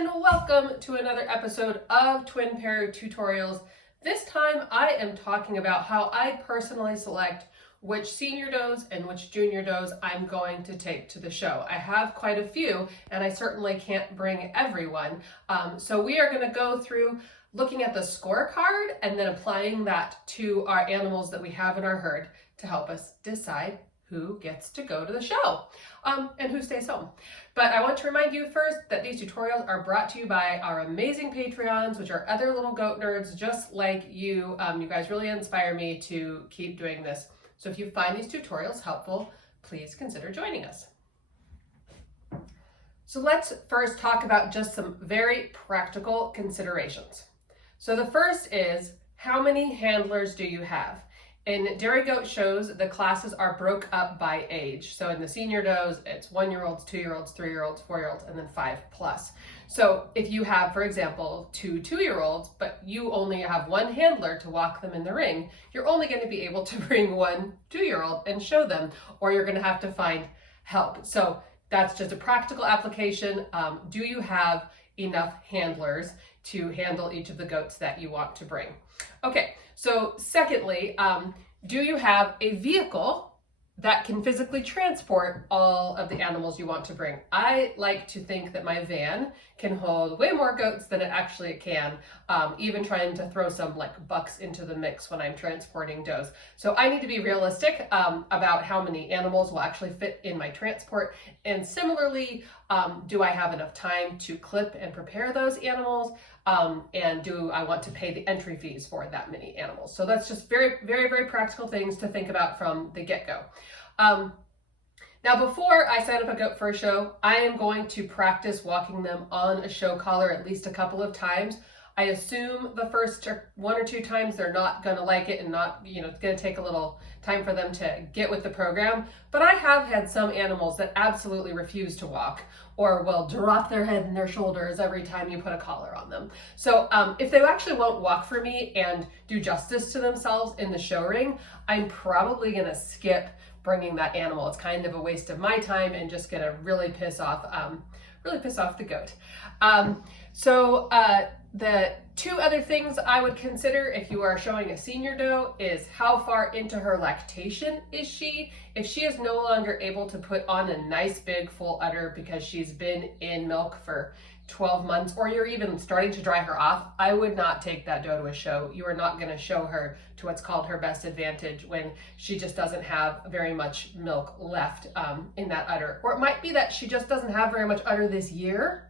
and welcome to another episode of Twin Pair Tutorials. This time I am talking about how I personally select which senior does and which junior does I'm going to take to the show. I have quite a few and I certainly can't bring everyone. So we are going to go through looking at the scorecard and then applying that to our animals that we have in our herd to help us decide who gets to go to the show and who stays home. But I want to remind you first that these tutorials are brought to you by our amazing Patreons, which are other little goat nerds just like you. You guys really inspire me to keep doing this. So if you find these tutorials helpful, please consider joining us. So let's first talk about just some very practical considerations. So the first is, how many handlers do you have? In dairy goat shows, the classes are broke up by age. So in the senior does, it's 1-year-olds, 2-year-olds, 3-year-olds, 4-year-olds, and then 5+. So if you have, for example, 2 2-year-olds, but you only have one handler to walk them in the ring, you're only going to be able to bring 1 2-year-old and show them, or you're going to have to find help. So that's just a practical application. Do you have enough handlers to handle each of the goats that you want to bring? Okay, so secondly, do you have a vehicle that can physically transport all of the animals you want to bring? I like to think that my van can hold way more goats than it actually can, even trying to throw some like bucks into the mix when I'm transporting does. So I need to be realistic about how many animals will actually fit in my transport. And similarly, do I have enough time to clip and prepare those animals? And do I want to pay the entry fees for that many animals? So that's just very, very, very practical things to think about from the get-go. Now, before I sign up a goat for a show, I am going to practice walking them on a show collar at least a couple of times. I assume the first 1 or 2 times they're not going to like it and not, it's going to take a little time for them to get with the program. But I have had some animals that absolutely refuse to walk or will drop their head and their shoulders every time you put a collar on them. So if they actually won't walk for me and do justice to themselves in the show ring, I'm probably going to skip bringing that animal. It's kind of a waste of my time and just going to really piss off the goat. The 2 other things I would consider if you are showing a senior doe is how far into her lactation is she? If she is no longer able to put on a nice big full udder because she's been in milk for 12 months, or you're even starting to dry her off, I would not take that doe to a show. You are not going to show her to what's called her best advantage when she just doesn't have very much milk left in that udder. Or it might be that she just doesn't have very much udder this year.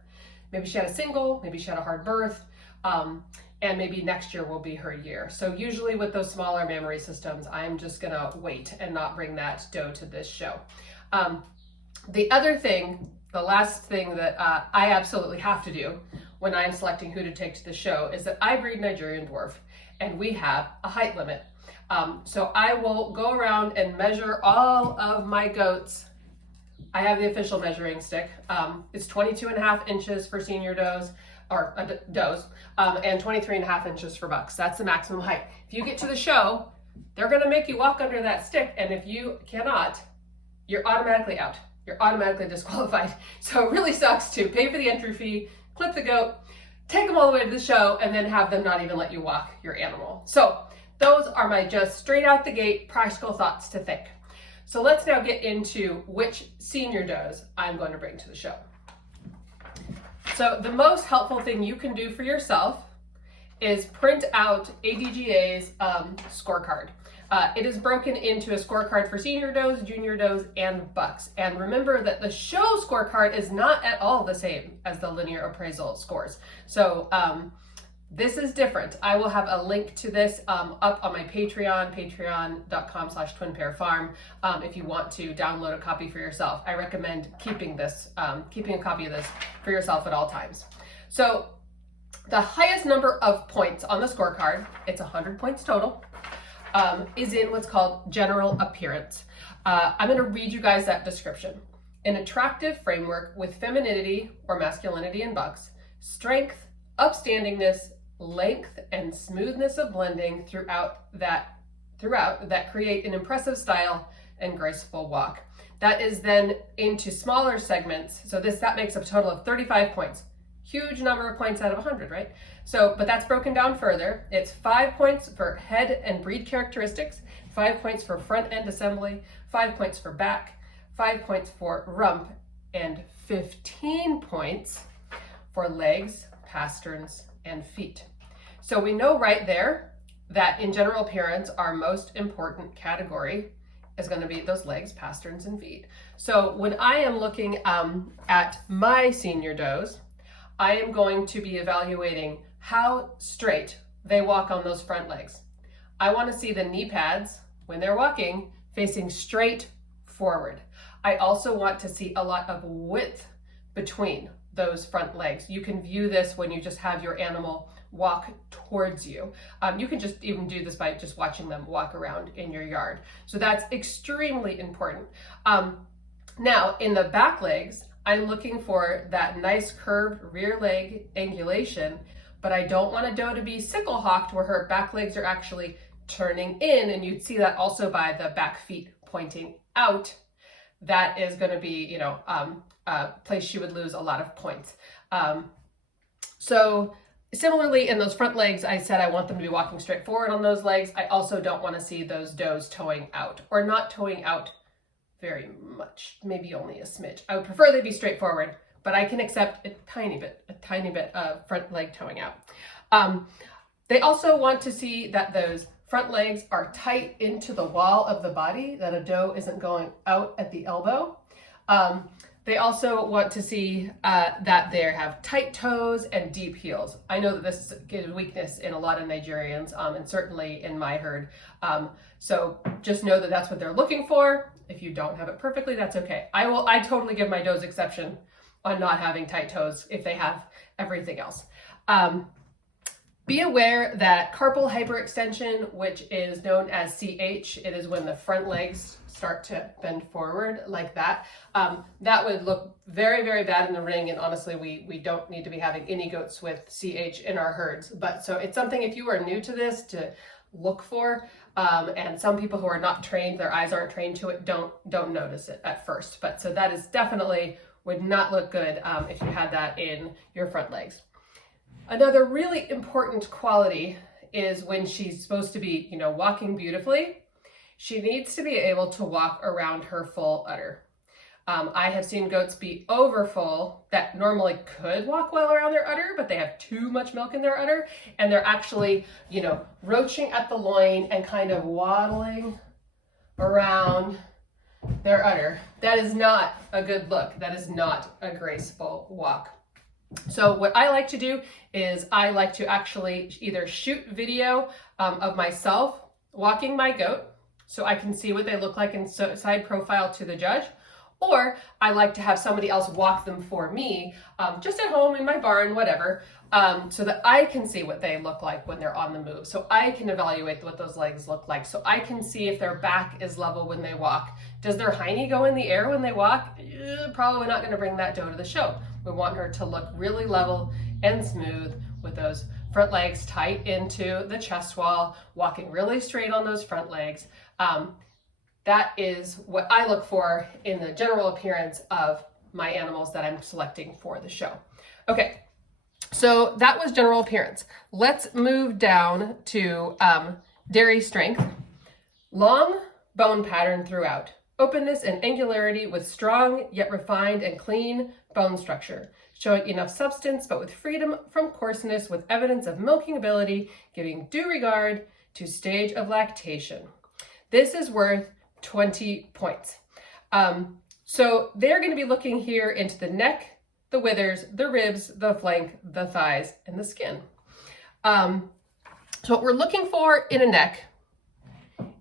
Maybe she had a single, maybe she had a hard birth, and maybe next year will be her year. So usually with those smaller mammary systems, I'm just gonna wait and not bring that doe to this show. The last thing that I absolutely have to do when I'm selecting who to take to the show is that I breed Nigerian dwarf, and we have a height limit. So I will go around and measure all of my goats. I have the official measuring stick. It's 22.5 inches for senior does, or does, and 23.5 inches for bucks. That's the maximum height. If you get to the show, they're gonna make you walk under that stick, and if you cannot, you're automatically out. You're automatically disqualified. So it really sucks to pay for the entry fee, clip the goat, take them all the way to the show, and then have them not even let you walk your animal. So those are my just straight out the gate practical thoughts to think. So let's now get into which senior does I'm going to bring to the show. So the most helpful thing you can do for yourself is print out ADGA's scorecard. It is broken into a scorecard for senior does, junior does, and bucks. And remember that the show scorecard is not at all the same as the linear appraisal scores. So this is different. I will have a link to this up on my Patreon, patreon.com/twinpairfarm, if you want to download a copy for yourself. I recommend keeping a copy of this for yourself at all times. So the highest number of points on the scorecard, it's 100 points total, is in what's called general appearance. I'm going to read you guys that description. An attractive framework with femininity or masculinity in bucks, strength, upstandingness, length, and smoothness of blending throughout that create an impressive style and graceful walk. That is then into smaller segments. So that makes a total of 35 points. Huge number of points out of 100, right? So, but that's broken down further. It's 5 points for head and breed characteristics, 5 points for front end assembly, 5 points for back, 5 points for rump, and 15 points for legs, pasterns, and feet. So we know right there that in general appearance, our most important category is going to be those legs, pasterns, and feet. So when I am looking at my senior does, I am going to be evaluating how straight they walk on those front legs. I want to see the knee pads when they're walking facing straight forward. I also want to see a lot of width between those front legs. You can view this when you just have your animal walk towards you. You can just even do this by just watching them walk around in your yard. So that's extremely important. Now in the back legs, I'm looking for that nice curved rear leg angulation, but I don't want a doe to be sickle hawked where her back legs are actually turning in, and you'd see that also by the back feet pointing out. That is going to be, a place she would lose a lot of points. So similarly in those front legs, I said I want them to be walking straight forward on those legs. I also don't want to see those does toeing out or not toeing out very much, maybe only a smidge. I would prefer they be straightforward, but I can accept a tiny bit of front leg toeing out. They also want to see that those front legs are tight into the wall of the body, that a doe isn't going out at the elbow. They also want to see that they have tight toes and deep heels. I know that this gives weakness in a lot of Nigerians, and certainly in my herd. So just know that that's what they're looking for. If you don't have it perfectly, that's okay. I totally give my does exception on not having tight toes if they have everything else. Be aware that carpal hyperextension, which is known as CH, it is when the front legs start to bend forward like that. That would look very, very bad in the ring, and honestly, we don't need to be having any goats with CH in our herds. But so it's something, if you are new to this, to look for, and some people who are not trained, their eyes aren't trained to it, don't notice it at first. But so that is definitely would not look good if you had that in your front legs. Another really important quality is when she's supposed to be, walking beautifully, she needs to be able to walk around her full udder. I have seen goats be over full that normally could walk well around their udder, but they have too much milk in their udder, and they're actually, roaching at the loin and kind of waddling around their udder. That is not a good look. That is not a graceful walk. So what I like to do is I like to actually either shoot video of myself walking my goat so I can see what they look like in side profile to the judge, or I like to have somebody else walk them for me, just at home in my barn, whatever, so that I can see what they look like when they're on the move. So I can evaluate what those legs look like. So I can see if their back is level when they walk. Does their hiney go in the air when they walk? Probably not going to bring that doe to the show. We want her to look really level and smooth with those front legs tight into the chest wall, walking really straight on those front legs. That is what I look for in the general appearance of my animals that I'm selecting for the show. Okay, so that was general appearance. Let's move down to dairy strength. Long bone pattern throughout. Openness and angularity with strong yet refined and clean bone structure, showing enough substance but with freedom from coarseness, with evidence of milking ability, giving due regard to stage of lactation. This is worth 20 points. So they're going to be looking here into the neck, the withers, the ribs, the flank, the thighs, and the skin. So what we're looking for in a neck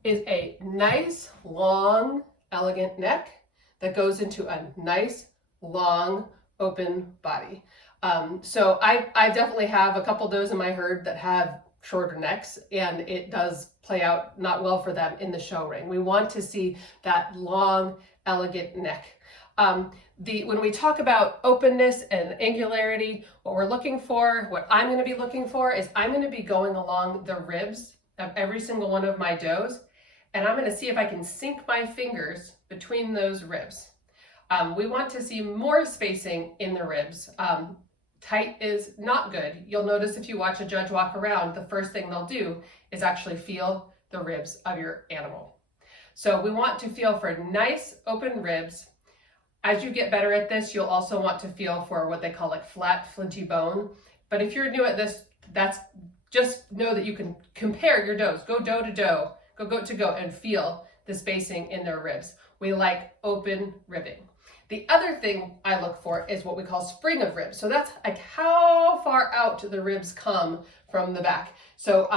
is a nice, long, elegant neck that goes into a nice, long, open body. So I definitely have a couple of those in my herd that have shorter necks, and it does play out not well for them in the show ring. We want to see that long, elegant neck. When we talk about openness and angularity, what we're looking for, what I'm going to be looking for is I'm going to be going along the ribs of every single one of my does, and I'm going to see if I can sink my fingers between those ribs. We want to see more spacing in the ribs. Tight is not good. You'll notice if you watch a judge walk around, the first thing they'll do is actually feel the ribs of your animal. So we want to feel for nice open ribs. As you get better at this, you'll also want to feel for what they call like flat, flinty bone. But if you're new at this, just know that you can compare your does. Go doe to doe, go goat to goat, and feel the spacing in their ribs. We like open ribbing. The other thing I look for is what we call spring of ribs. So that's like how far out the ribs come from the back. So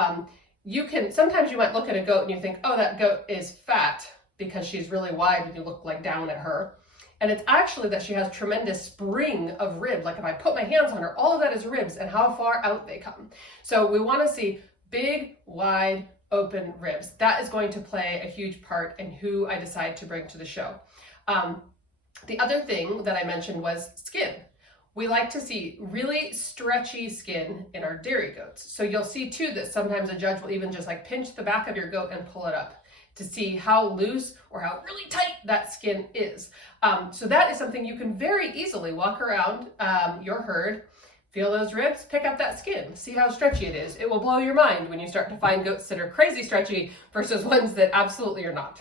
sometimes you might look at a goat and you think, oh, that goat is fat because she's really wide when you look like down at her. And it's actually that she has tremendous spring of rib. Like if I put my hands on her, all of that is ribs and how far out they come. So we want to see big, wide, open ribs. That is going to play a huge part in who I decide to bring to the show. The other thing that I mentioned was skin. We like to see really stretchy skin in our dairy goats. So you'll see too that sometimes a judge will even just like pinch the back of your goat and pull it up to see how loose or how really tight that skin is. So that is something you can very easily walk around your herd, feel those ribs, pick up that skin, see how stretchy it is. It will blow your mind when you start to find goats that are crazy stretchy versus ones that absolutely are not.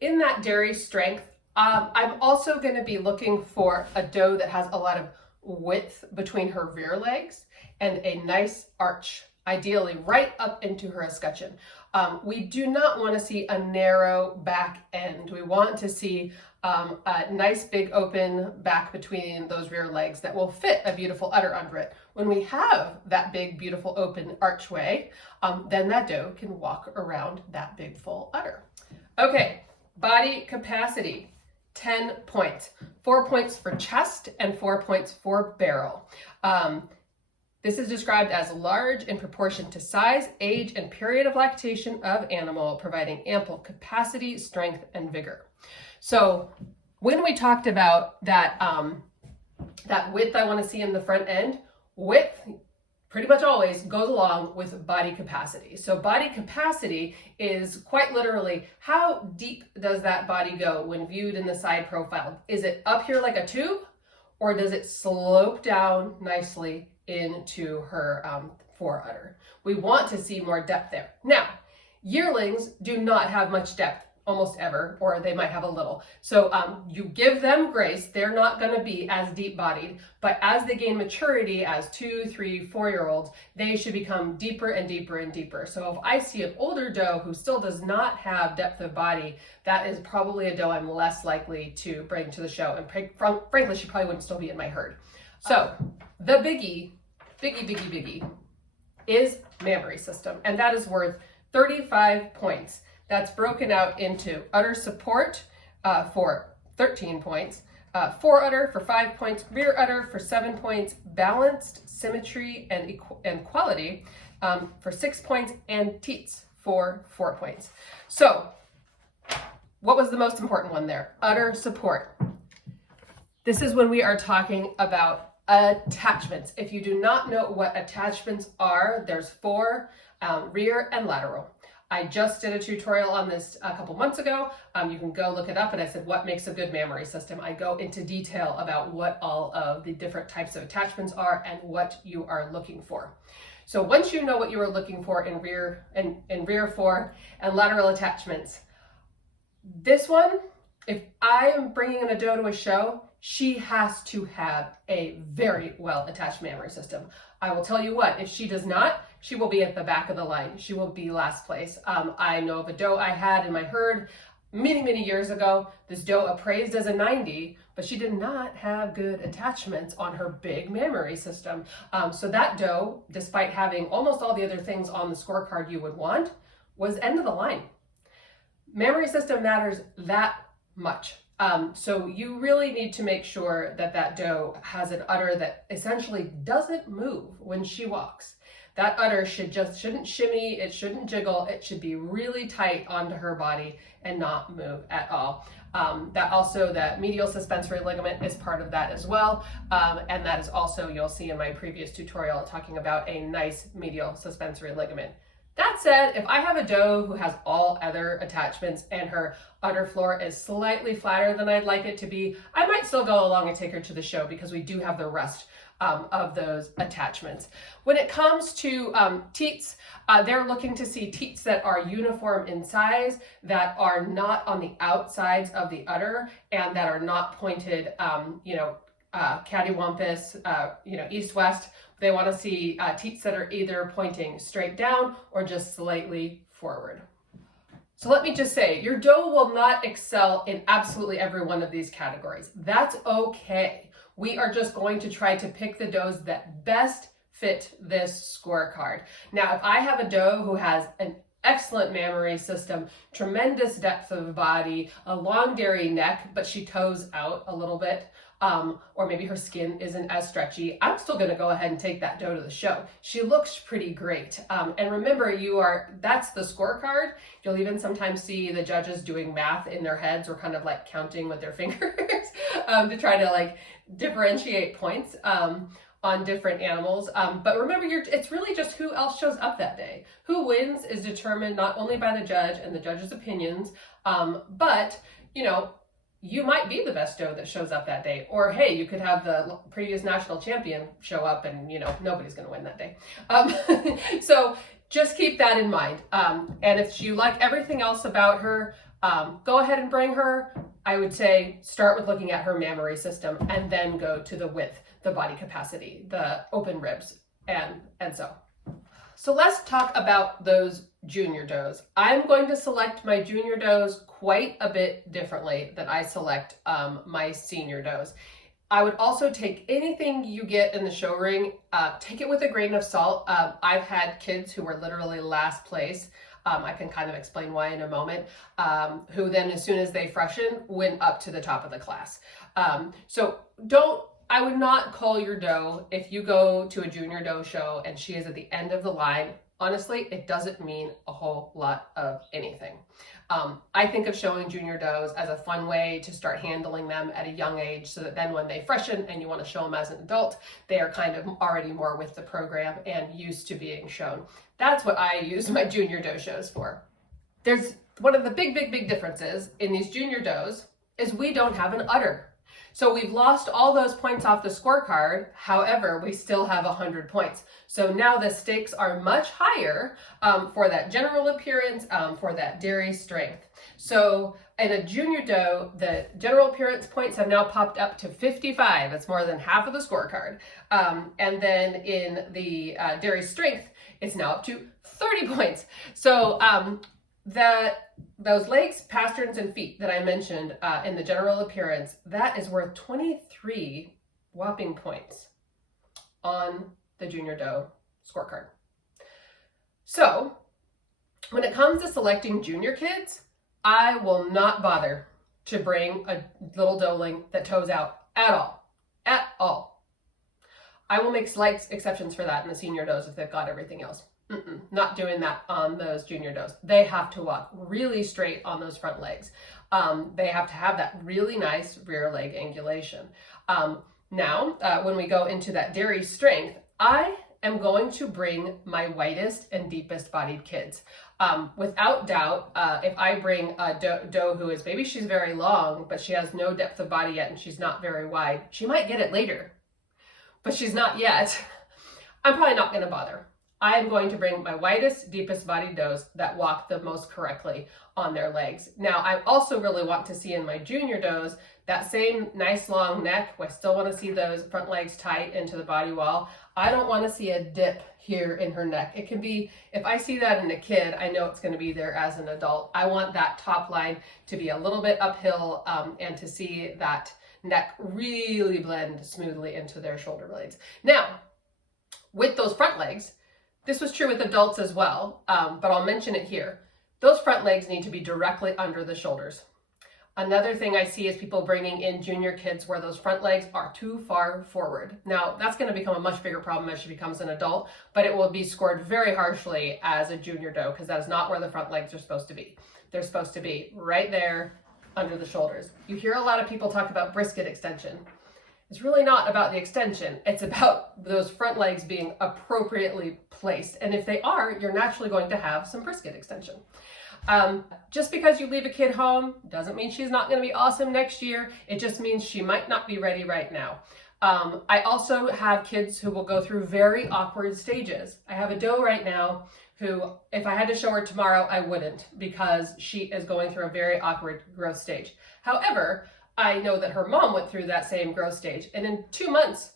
In that dairy strength, I'm also going to be looking for a doe that has a lot of width between her rear legs and a nice arch, ideally right up into her escutcheon. We do not want to see a narrow back end. We want to see a nice big open back between those rear legs that will fit a beautiful udder under it. When we have that big, beautiful open archway, then that doe can walk around that big full udder. Okay, body capacity. 10 points, 4 points for chest and 4 points for barrel. This is described as large in proportion to size, age, and period of lactation of animal, providing ample capacity, strength, and vigor. So when we talked about that, that width I want to see in the front end, width pretty much always goes along with body capacity. So body capacity is quite literally how deep does that body go when viewed in the side profile? Is it up here like a tube, or does it slope down nicely into her foreudder? We want to see more depth there. Now, yearlings do not have much depth almost ever, or they might have a little. So you give them grace. They're not going to be as deep bodied, but as they gain maturity as 2, 3, 4-year-olds, they should become deeper and deeper and deeper. So if I see an older doe who still does not have depth of body, that is probably a doe I'm less likely to bring to the show. And frankly, she probably wouldn't still be in my herd. So the biggie is mammary system, and that is worth 35 points. That's broken out into udder support for 13 points, foreudder for 5 points, rear udder for 7 points, balanced symmetry and quality for 6 points, and teats for 4 points. So what was the most important one there? Udder support. This is when we are talking about attachments. If you do not know what attachments are, there's 4, rear and lateral. I just did a tutorial on this a couple months ago. You can go look it up, and I said, what makes a good mammary system? I go into detail about what all of the different types of attachments are and what you are looking for. So once you know what you are looking for in rear fore and lateral attachments, this one, if I am bringing in a doe to a show, she has to have a very well attached mammary system. I will tell you what, if she does not, she will be at the back of the line. She will be last place. I know of a doe I had in my herd many years ago. This doe appraised as a 90, but she did not have good attachments on her big mammary system. So that doe, despite having almost all the other things on the scorecard you would want, was end of the line. Mammary system matters that much. So you really need to make sure that that doe has an udder that essentially doesn't move when she walks. That udder shouldn't shimmy, it shouldn't jiggle, it should be really tight onto her body and not move at all. That medial suspensory ligament is part of that as well. And that is also, you'll see in my previous tutorial talking about a nice medial suspensory ligament. That said, if I have a doe who has all other attachments and her udder floor is slightly flatter than I'd like it to be, I might still go along and take her to the show because we do have the rest of those attachments. When it comes to teats, they're looking to see teats that are uniform in size, that are not on the outsides of the udder, and that are not pointed, cattywampus, east-west. They want to see teats that are either pointing straight down or just slightly forward. So let me just say, your doe will not excel in absolutely every one of these categories. That's okay. We are just going to try to pick the does that best fit this scorecard. Now, if I have a doe who has an excellent mammary system, tremendous depth of body, a long dairy neck, but she toes out a little bit, or maybe her skin isn't as stretchy, I'm still going to go ahead and take that doe to the show. She looks pretty great. And remember, that's the scorecard. You'll even sometimes see the judges doing math in their heads, or kind of like counting with their fingers to try to like differentiate points on different animals. But remember, it's really just who else shows up that day. Who wins is determined not only by the judge and the judge's opinions, but, you might be the best doe that shows up that day. Or, hey, you could have the previous national champion show up and, nobody's going to win that day. So just keep that in mind. And if you like everything else about her, go ahead and bring her. I would say start with looking at her mammary system and then go to the width, the body capacity, the open ribs, and so. So let's talk about those junior does. I'm going to select my junior does quite a bit differently than I select my senior does. I would also take anything you get in the show ring, take it with a grain of salt. I've had kids who were literally last place. I can kind of explain why in a moment, who then as soon as they freshen went up to the top of the class. I would not call your doe if you go to a junior doe show and she is at the end of the line. Honestly, it doesn't mean a whole lot of anything. I think of showing junior does as a fun way to start handling them at a young age, so that then when they freshen and you want to show them as an adult, they are kind of already more with the program and used to being shown. That's what I use my junior doe shows for. There's one of the big differences in these junior does is we don't have an udder. So we've lost all those points off the scorecard. However, we still have 100 points. So now the stakes are much higher for that general appearance, for that dairy strength. So in a junior doe, the general appearance points have now popped up to 55. It's more than half of the scorecard. And then in the dairy strength, it's now up to 30 points. So those legs, pasterns, and feet that I mentioned in the general appearance, that is worth 23 whopping points on the junior doe scorecard. So when it comes to selecting junior kids, I will not bother to bring a little doeling that toes out at all. I will make slight exceptions for that in the senior does if they've got everything else. Not doing that on those junior does. They have to walk really straight on those front legs. They have to have that really nice rear leg angulation. Now, when we go into that dairy strength, I am going to bring my whitest and deepest bodied kids. Without doubt, if I bring a doe who is, maybe she's very long, but she has no depth of body yet and she's not very wide, she might get it later, but she's not yet. I'm probably not going to bother. I am going to bring my widest, deepest bodied does that walk the most correctly on their legs. Now, I also really want to see in my junior does that same nice long neck. I still want to see those front legs tight into the body wall. I don't want to see a dip here in her neck. It can be, if I see that in a kid, I know it's going to be there as an adult. I want that top line to be a little bit uphill and to see that neck really blend smoothly into their shoulder blades. Now, with those front legs, this was true with adults as well, but I'll mention it here. Those front legs need to be directly under the shoulders. Another thing I see is people bringing in junior kids where those front legs are too far forward. Now, that's going to become a much bigger problem as she becomes an adult, but it will be scored very harshly as a junior doe because that is not where the front legs are supposed to be. They're supposed to be right there under the shoulders. You hear a lot of people talk about brisket extension. It's really not about the extension. It's about those front legs being appropriately placed. And if they are, you're naturally going to have some brisket extension. Just because you leave a kid home doesn't mean she's not going to be awesome next year. It just means she might not be ready right now. I also have kids who will go through very awkward stages. I have a doe right now who, if I had to show her tomorrow, I wouldn't, because she is going through a very awkward growth stage. However, I know that her mom went through that same growth stage, and in 2 months,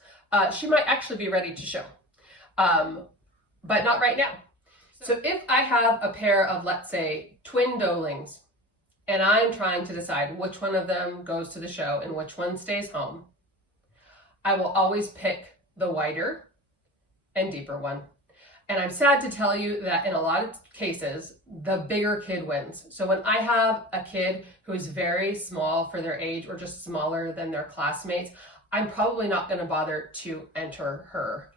she might actually be ready to show, but not right now. So if I have a pair of, let's say, twin doelings, and I'm trying to decide which one of them goes to the show and which one stays home, I will always pick the wider and deeper one. And I'm sad to tell you that in a lot of cases, the bigger kid wins. So when I have a kid who is very small for their age or just smaller than their classmates, I'm probably not going to bother to enter her.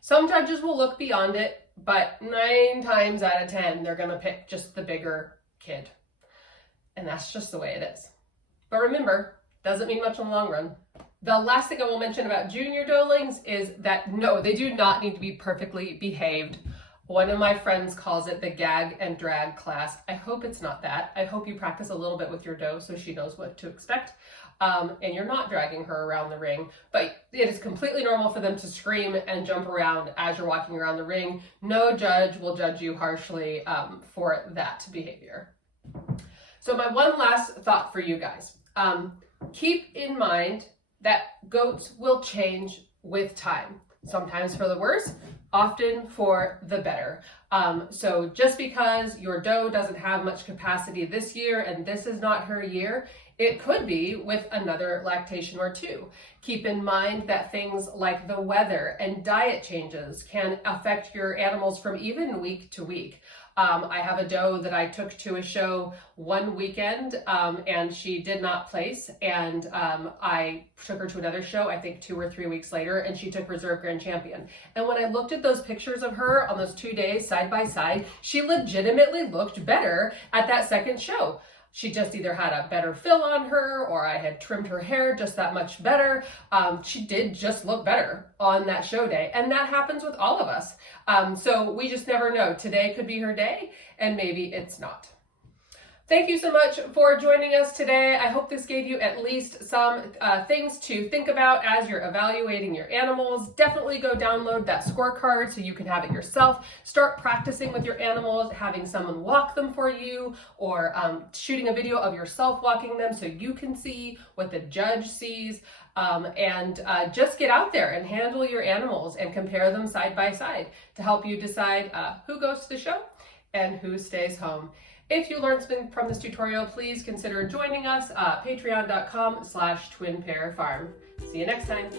Some judges will look beyond it, but 9 times out of 10, they're going to pick just the bigger kid. And that's just the way it is. But remember, doesn't mean much in the long run. The last thing I will mention about junior doelings is that no, they do not need to be perfectly behaved. One of my friends calls it the gag and drag class. I hope it's not that. I hope you practice a little bit with your doe so she knows what to expect. And you're not dragging her around the ring, but it is completely normal for them to scream and jump around as you're walking around the ring. No judge will judge you harshly for that behavior. So my one last thought for you guys. Keep in mind that goats will change with time, sometimes for the worse, often for the better. So just because your doe doesn't have much capacity this year and this is not her year, it could be with another lactation or 2. Keep in mind that things like the weather and diet changes can affect your animals from even week to week. I have a doe that I took to a show one weekend and she did not place, and I took her to another show, I think 2 or 3 weeks later, and she took reserve grand champion. And when I looked at those pictures of her on those 2 days side by side, she legitimately looked better at that second show. She just either had a better fill on her or I had trimmed her hair just that much better. She did just look better on that show day. And that happens with all of us. So we just never know. Today could be her day and maybe it's not. Thank you so much for joining us today. I hope this gave you at least some things to think about as you're evaluating your animals. Definitely go download that scorecard so you can have it yourself. Start practicing with your animals, having someone walk them for you, or shooting a video of yourself walking them so you can see what the judge sees. And just get out there and handle your animals and compare them side by side to help you decide who goes to the show and who stays home. If you learned something from this tutorial, please consider joining us at patreon.com/twinpairfarm. See you next time.